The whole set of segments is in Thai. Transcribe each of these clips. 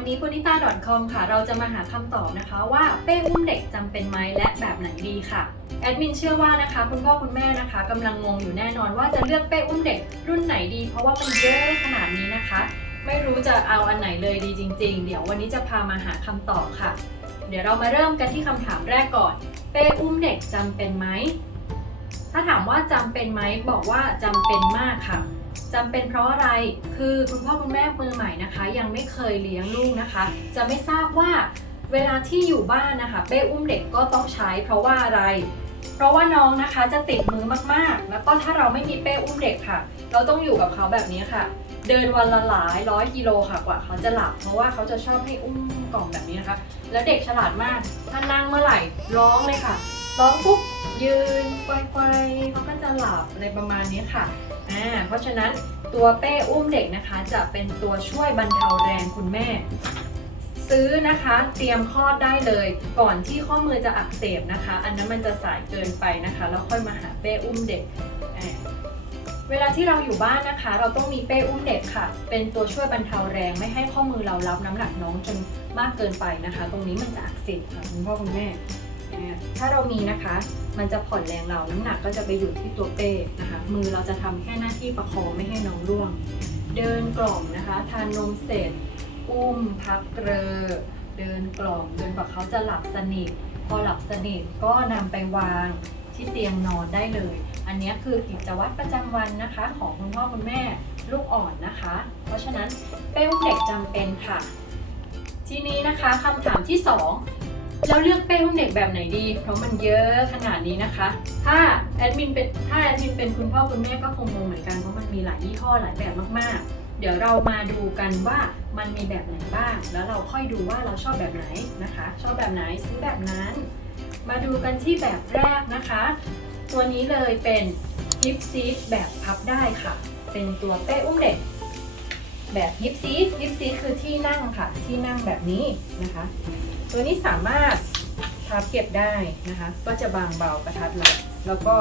วันนี้ปุณิตา .com ค่ะ เราจะมาหาคำตอบนะคะว่าเป้อุ้มเด็กจำเป็นไหมและแบบไหนดีค่ะ แอดมินเชื่อว่านะคะ คุณพ่อคุณแม่นะคะกำลังงงอยู่แน่นอนว่าจะเลือกเป้อุ้มเด็กรุ่นไหนดี เพราะว่ามันเยอะขนาดนี้นะคะ ไม่รู้จะเอาอันไหนเลยดีจริง ๆ เดี๋ยววันนี้จะพามาหาคำตอบค่ะ เดี๋ยวเรามาเริ่มกันที่คำถามแรกก่อน เป้อุ้มเด็กจำเป็นไหมถ้าถามว่าจำเป็นไหมบอกว่าจำเป็นมากค่ะ จำเป็นเพราะอะไรคือคุณพ่อคุณแม่มือใหม่นะคะ ยังไม่เคยเลี้ยงลูกนะคะ จะไม่ทราบว่าเวลาที่อยู่บ้านนะคะ เป้อุ้มเด็กก็ต้องใช้ เพราะว่าอะไร เพราะว่าน้องนะคะจะติดมือมากๆ แล้วก็ถ้าเราไม่มีเป้อุ้มเด็กค่ะ เราต้องอยู่กับเขาแบบนี้ค่ะ เดินวันละหลายร้อยกิโลค่ะกว่าเขาจะหลับเพราะว่าเขาจะชอบให้อุ้มกล่องแบบนี้นะคะ แล้วเด็กฉลาดมากถ้านั่งเมื่อไหร่ร้องเลยค่ะร้องปุ๊บยืนไกวๆเขาก็จะหลับอะไรประมาณนี้ค่ะ อ่าเพราะฉะนั้นตัวเป้อุ้มเด็กนะคะ จะเป็นตัวช่วยบรรเทาแรงคุณแม่ ซื้อนะคะเตรียมคลอดได้เลย ก่อนที่ข้อมือจะอักเสบนะคะ อันนั้นมันจะสายเกินไปนะคะ แล้วค่อยมาหาเป้อุ้มเด็กเวลาที่เราอยู่บ้านนะคะ เราต้องมีเป้อุ้มเด็กค่ะ เป็นตัวช่วยบรรเทาแรงไม่ให้ข้อมือเรารับน้ำหนักน้องจนมากเกินไปนะคะ ตรงนี้มันจะอักเสบค่ะคุณพ่อคุณแม่ถ้าเรามีนะคะ มันจะผ่อนแรงเรา น้ำหนักก็จะไปอยู่ที่ตัวเป้นะคะ มือเราจะทำแค่หน้าที่ประคองไม่ให้น้องร่วง เดินกล่อมนะคะ ทานนมเสร็จ อุ้มพักเกลอเดินกล่อมจนกว่าเขาจะหลับสนิท พอหลับสนิทก็นำไปวางที่เตียงนอนได้เลย อันนี้คือกิจวัตรประจำวันนะคะ ของคุณพ่อคุณแม่ลูกอ่อนนะคะ เพราะฉะนั้นเป้อุ้มเด็กจำเป็นค่ะ ทีนี้นะคะคำถามที่สอง แล้วเลือกเป้อุ้มเด็กแบบไหนดี เพราะมันเยอะขนาดนี้นะคะ ถ้าแอดมินเป็นถ้าแอดมินเป็นคุณพ่อคุณแม่ก็คงงงเหมือนกันเพราะมันมีหลายยี่ห้อหลายแบบมากๆ เดี๋ยวเรามาดูกันว่ามันมีแบบไหนบ้าง แล้วเราค่อยดูว่าเราชอบแบบไหนนะคะ ชอบแบบไหนซื้อแบบนั้น มาดูกันที่แบบแรกนะคะ ตัวนี้เลยเป็นฮิปซีดแบบพับได้ค่ะ เป็นตัวเป้อุ้มเด็กแบบฮิปซีดฮิปซีดคือที่นั่งค่ะ ที่นั่งแบบนี้นะคะ ตัวนี้สามารถพับเก็บได้นะคะ ก็จะบางเบากระทัดรัดแล้วก็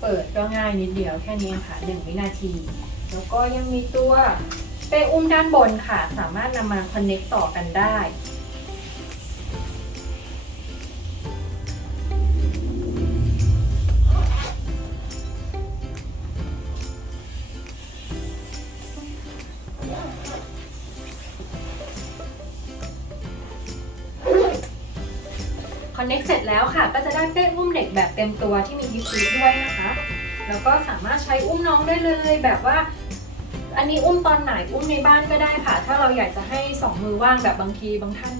เปิดก็ง่ายนิดเดียวแค่นี้ค่ะ 1 วินาที แล้วก็ยังมีตัวเป้อุ้มด้านบนค่ะ สามารถนำมาคอนเน็กต่อกันได้ อนเน็กเสร็จแล้วค่ะ ก็จะได้เป้อุ้มเด็กแบบเต็มตัวที่มีฮิปซีด้วยนะคะ แล้วก็สามารถใช้อุ้มน้องได้เลยแบบว่า อันนี้อุ้มตอนไหนอุ้มในบ้านก็ได้ค่ะ ถ้าเราอยากจะให้สองมือว่างแบบบางทีบางท่าน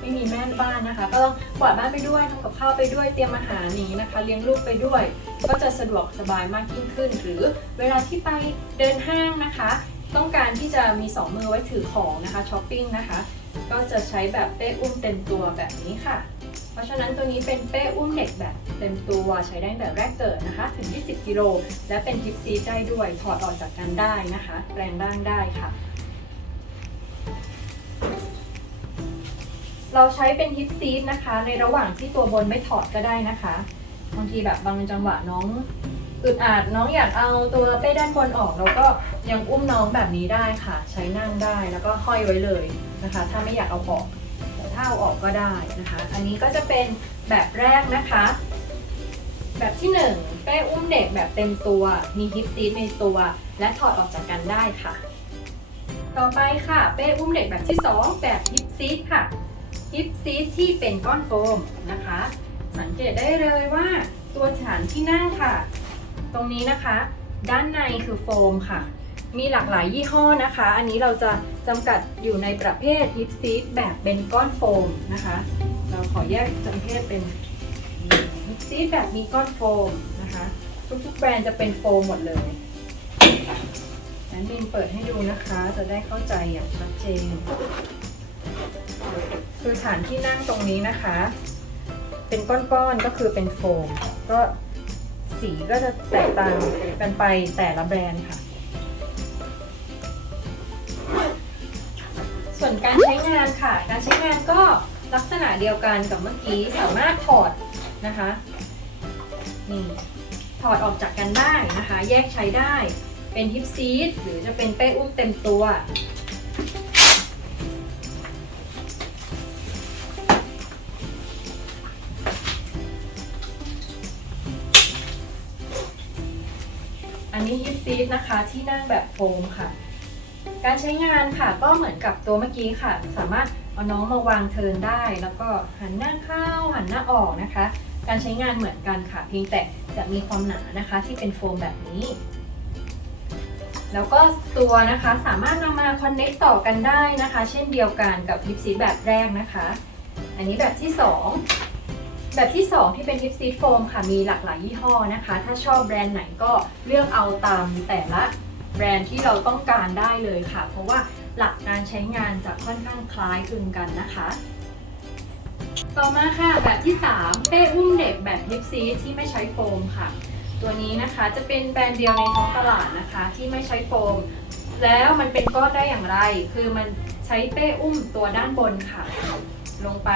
ไม่มีแม่บ้านนะคะ ก็ต้องกวาดบ้านไปด้วยทำกับข้าวไปด้วยเตรียมอาหารนี้นะคะ เลี้ยงลูกไปด้วย ก็จะสะดวกสบายมากยิ่งขึ้น หรือเวลาที่ไปเดินห้างนะคะ ต้องการที่จะมีสองมือไว้ถือของนะคะช้อปปิ้งนะคะ ก็จะใช้แบบเป้อุ้มเต็มตัวแบบนี้ค่ะ ราะฉะนั้นตัวนี้เป็นเป้อุ้มเด็กแบบเต็มตัวใช้ได้แต่แรกเกิดนะคะ ถึง 20 กิโล และเป็นฮิปซีได้ด้วย ถอดออกจากกันได้นะคะ แปลงร่างได้ค่ะ เราใช้เป็นฮิปซีดนะคะ ในระหว่างที่ตัวบนไม่ถอดก็ได้นะคะ บางทีแบบบางจังหวะน้องอึดอัดน้องอยากเอาตัวเป้ด้านบนออกเราก็ยังอุ้มน้องแบบนี้ได้ค่ะ ใช้นั่งได้แล้วก็ห้อยไว้เลยนะคะ ถ้าไม่อยากเอาออก แต่ถ้าออกก็ได้นะคะ อันนี้ก็จะเป็นแบบแรกนะคะ แบบที่1เป้อุ้มเด็กแบบเต็มตัว มีฮิปซีดในตัว และถอดออกจากกันได้ค่ะ ต่อไปค่ะเป้อุ้มเด็กแบบที่ 2 แบบฮิปซีดค่ะฮิปซีดที่เป็นก้อนโฟมนะคะ สังเกตได้เลยว่าตัวฐานที่นั่งค่ะ ตรงนี้นะคะ ด้านในคือโฟมค่ะ มีหลากหลายยี่ห้อนะคะ อันนี้เราจะจำกัดอยู่ในประเภทฮิปซีดแบบเป็นก้อนโฟมนะคะ เราขอแยกประเภทเป็นฮิปซีดแบบมีก้อนโฟมนะคะ ทุกๆแบรนด์จะเป็นโฟมหมดเลยนั้นมินเปิดให้ดูนะคะ จะได้เข้าใจอย่างชัดเจน คือฐานที่นั่งตรงนี้นะคะ เป็นก้อนๆก็คือเป็นโฟม ก็สีก็จะแตกต่างกันไปแต่ละแบรนด์ค่ะ นการใช้งานค่ะ การใช้งานก็ลักษณะเดียวกันกับเมื่อกี้สามารถถอดนะคะนี่ถอดออกจากกันได้นะคะ แยกใช้ได้เป็นฮิปซีดหรือจะเป็นเป้อุ้มเต็มตัวอันนี้ฮิปซีดนะคะที่นั่งแบบโฟมค่ะ การใช้งานค่ะก็เหมือนกับตัวเมื่อกี้ค่ะ สามารถเอาน้องมาวางเทินได้ แล้วก็หันหน้าเข้าหันหน้าออกนะคะ การใช้งานเหมือนกันค่ะ เพียงแต่จะมีความหนานะคะที่เป็นโฟมแบบนี้ แล้วก็ตัวนะคะสามารถนำมาคอนเน c t ต่อกันได้นะคะ เช่นเดียวกันกับฮิปซีแบบแรกนะคะ อันนี้แบบที่ 2 แบบที่ 2 ที่เป็นฮิปซีโฟมค่ะมีหลากหลายยี่ห้อนะคะ ถ้าชอบแบรนด์ไหนก็เลือกเอาตามแต่ละ แบรนด์ที่เราต้องการได้เลยค่ะ เพราะว่าหลักการใช้งานจะค่อนข้างคล้ายคลึงกันนะคะ ต่อมาค่ะแบบที่ 3 เป้อุ้มเด็กแบบฮิปซีที่ไม่ใช้โฟมค่ะ ตัวนี้นะคะจะเป็นแบรนด์เดียวในท้องตลาดนะคะ ที่ไม่ใช้โฟม แล้วมันเป็นก้อนได้อย่างไร คือมันใช้เป้อุ้มตัวด้านบนค่ะ ลงไป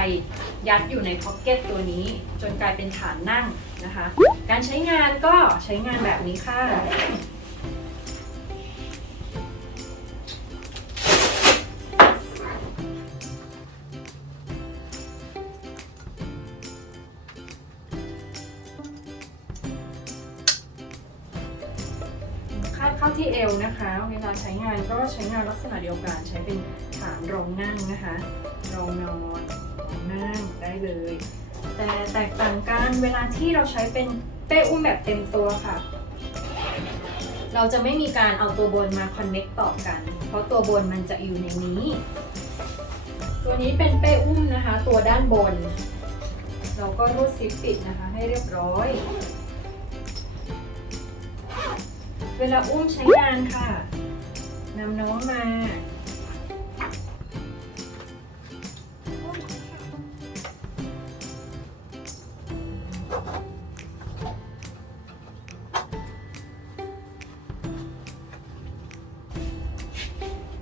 ยัดอยู่ในพ็อกเก็ตตัวนี้ จนกลายเป็นฐานนั่งนะคะ การใช้งานก็ใช้งานแบบนี้ค่ะ เข้าที่เอวนะคะ เวลาใช้งานก็ใช้งานลักษณะเดียวกัน ใช้เป็นฐานรองนั่งนะคะรองนอนรองนั่งได้เลย แต่แตกต่างกันเวลาที่เราใช้เป็นเป้อุ้มแบบเต็มตัวค่ะ เราจะไม่มีการเอาตัวบนมาคอนเน็กต่อกัน เพราะตัวบนมันจะอยู่ในนี้ ตัวนี้เป็นเป้อุ้มนะคะ ตัวด้านบน เราก็รูดซิปปิดนะคะ ให้เรียบร้อย เวลาอุ้มใช้งานค่ะนำน้องมา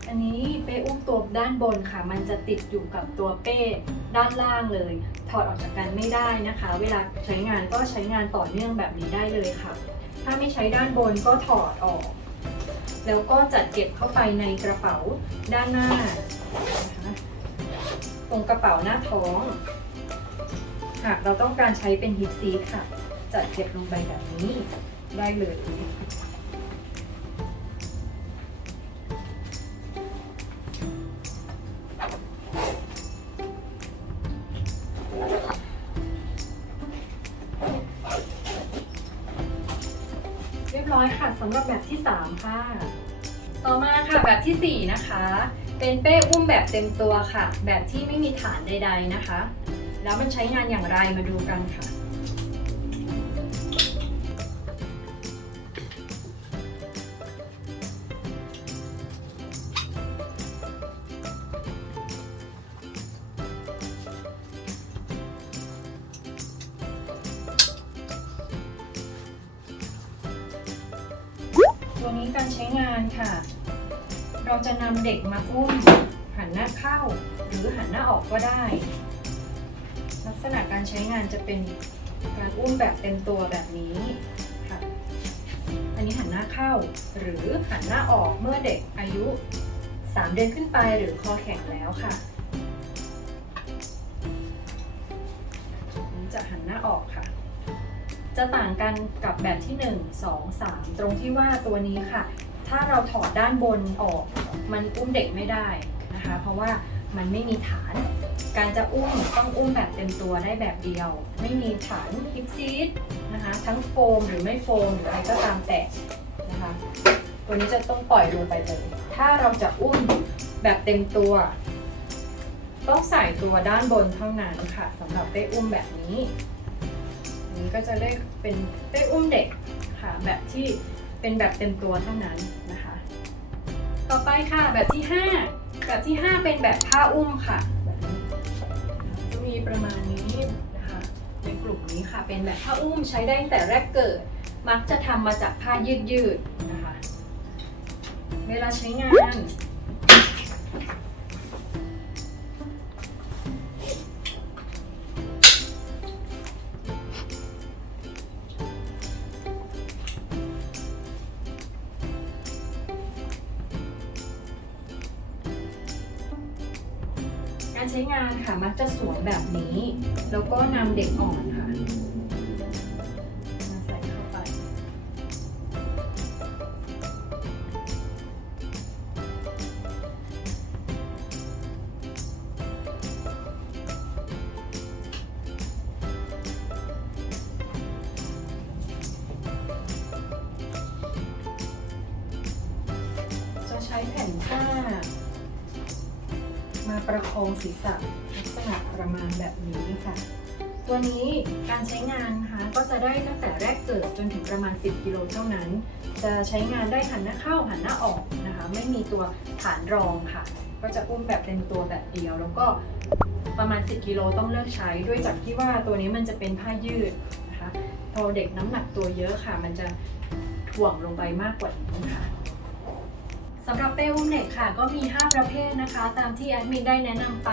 อันนี้เป้อุ้มตัวด้านบนค่ะ มันจะติดอยู่กับตัวเป้ด้านล่างเลย ถอดออกจากกันไม่ได้นะคะ เวลาใช้งานก็ใช้งานต่อเนื่องแบบนี้ได้เลยค่ะ ถ้าไม่ใช้ด้านบนก็ถอดออก แล้วก็จัดเก็บเข้าไปในกระเป๋าด้านหน้านะคะตรงกระเป๋าหน้าท้อง หากเราต้องการใช้เป็นฮิปซีค่ะ จัดเก็บลงไปแบบนี้ได้เลย อยค่ะสำหรับแบบที่ 3 ค่ะ ต่อมาค่ะแบบทีสี่ 4 นะคะ เป็นเป้อุ้มแบบเต็มตัวค่ะ แบบที่ไม่มีฐานใด ๆนะคะ แล้วมันใช้งานอย่างไรมาดูกันค่ะ ตัวนี้การใช้งานค่ะ เราจะนำเด็กมาอุ้มหันหน้าเข้า หรือหันหน้าออกก็ได้ ลักษณะการใช้งานจะเป็นการอุ้มแบบเต็มตัวแบบนี้ค่ะ อันนี้หันหน้าเข้า หรือหันหน้าออกเมื่อเด็กอายุ 3 เดือนขึ้นไปหรือคอแข็งแล้วค่ะ จะต่างกันกับแบบที่ 1 2 3 ตรงที่ว่าตัวนี้ค่ะ ถ้าเราถอดด้านบนออก มันอุ้มเด็กไม่ได้นะคะ เพราะว่ามันไม่มีฐาน การจะอุ้มต้องอุ้มแบบเต็มตัวได้แบบเดียว ไม่มีฐานฮิปซีดนะคะ ทั้งโฟมหรือไม่โฟมหรืออะไรก็ตามแต่นะคะ ตัวนี้จะต้องปล่อยลงไปเลย ถ้าเราจะอุ้มแบบเต็มตัว ต้องใส่ตัวด้านบนเท่านั้นค่ะสำหรับเป้อุ้มแบบนี้ นี้ก็จะเรียกเป็นเป้อุ้มเด็กค่ะ แบบที่เป็นแบบเต็มตัวเท่านั้นนะคะ ต่อไปค่ะแบบที่ 5 แบบที่ 5 เป็นแบบผ้าอุ้มค่ะจะมีประมาณนี้นะคะเป็นกลุ่มนี้ค่ะ เป็นแบบผ้าอุ้มใช้ได้ตั้งแต่แรกเกิด มักจะทำมาจากผ้ายืดยืดๆนะคะ เวลาใช้งาน การใช้งานค่ะมักจะสวยแบบนี้ แล้วก็นำเด็กอ่อนค่ะจะใช้แผ่นผ้า ประคองศีรษะลักษณะประมาณแบบนี้ค่ะ ตัวนี้การใช้งานนะคะก็จะได้ตั้งแต่แรกเกิดจนถึงประมาณ 10 กิโลเท่านั้น จะใช้งานได้หันหน้าเข้าหันหน้าออกนะคะ ไม่มีตัวฐานรองค่ะ ก็จะอุ้มแบบเต็มตัวแบบเดียว แล้วก็ประมาณ 10 กิโลต้องเลิกใช้ด้วยจากที่ว่าตัวนี้มันจะเป็นผ้ายืดนะคะพอเด็กน้ำหนักตัวเยอะค่ะ มันจะถ่วงลงไปมากกว่านี้ค่ะ สำหรับเป้อุ้มเด็กค่ะ ก็มี 5 ประเภทนะคะ ตามที่แอดมินได้แนะนำไป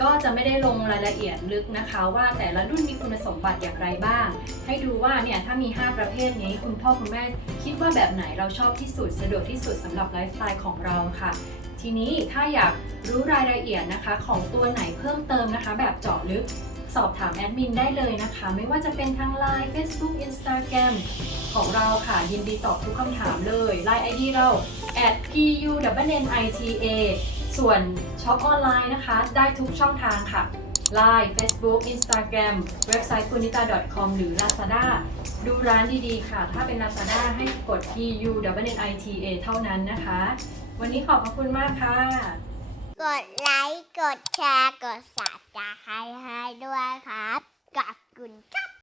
ก็จะไม่ได้ลงรายละเอียดลึกนะคะ ว่าแต่ละรุ่นมีคุณสมบัติอย่างไรบ้าง ให้ดูว่าเนี่ยถ้ามี 5 ประเภทนี้คุณพ่อคุณแม่คิดว่าแบบไหนเราชอบที่สุดสะดวกที่สุดสำหรับไลฟ์สไตล์ของเราค่ะทีนี้ถ้าอยากรู้รายละเอียดนะคะ ของตัวไหนเพิ่มเติมนะคะ แบบเจาะลึกสอบถามแอดมินได้เลยนะคะ ไม่ว่าจะเป็นทาง Line Facebook Instagram ของเราค่ะ ยินดีตอบทุกคำถามเลย Line ID เรา at pu nita ส่วนช็อปออนไลน์นะคะ ได้ทุกช่องทางค่ะ Line Facebook Instagram เว็บไซต์ kunita com หรือ Lazada ดูร้านดีๆค่ะ ถ้าเป็น Lazada ให้กด pu nita เท่านั้นนะคะ วันนี้ขอบพระคุณมากค่ะ กดไลค์ กดแชร์ กดสับสไครต์ให้ด้วยครับกับคุณครับ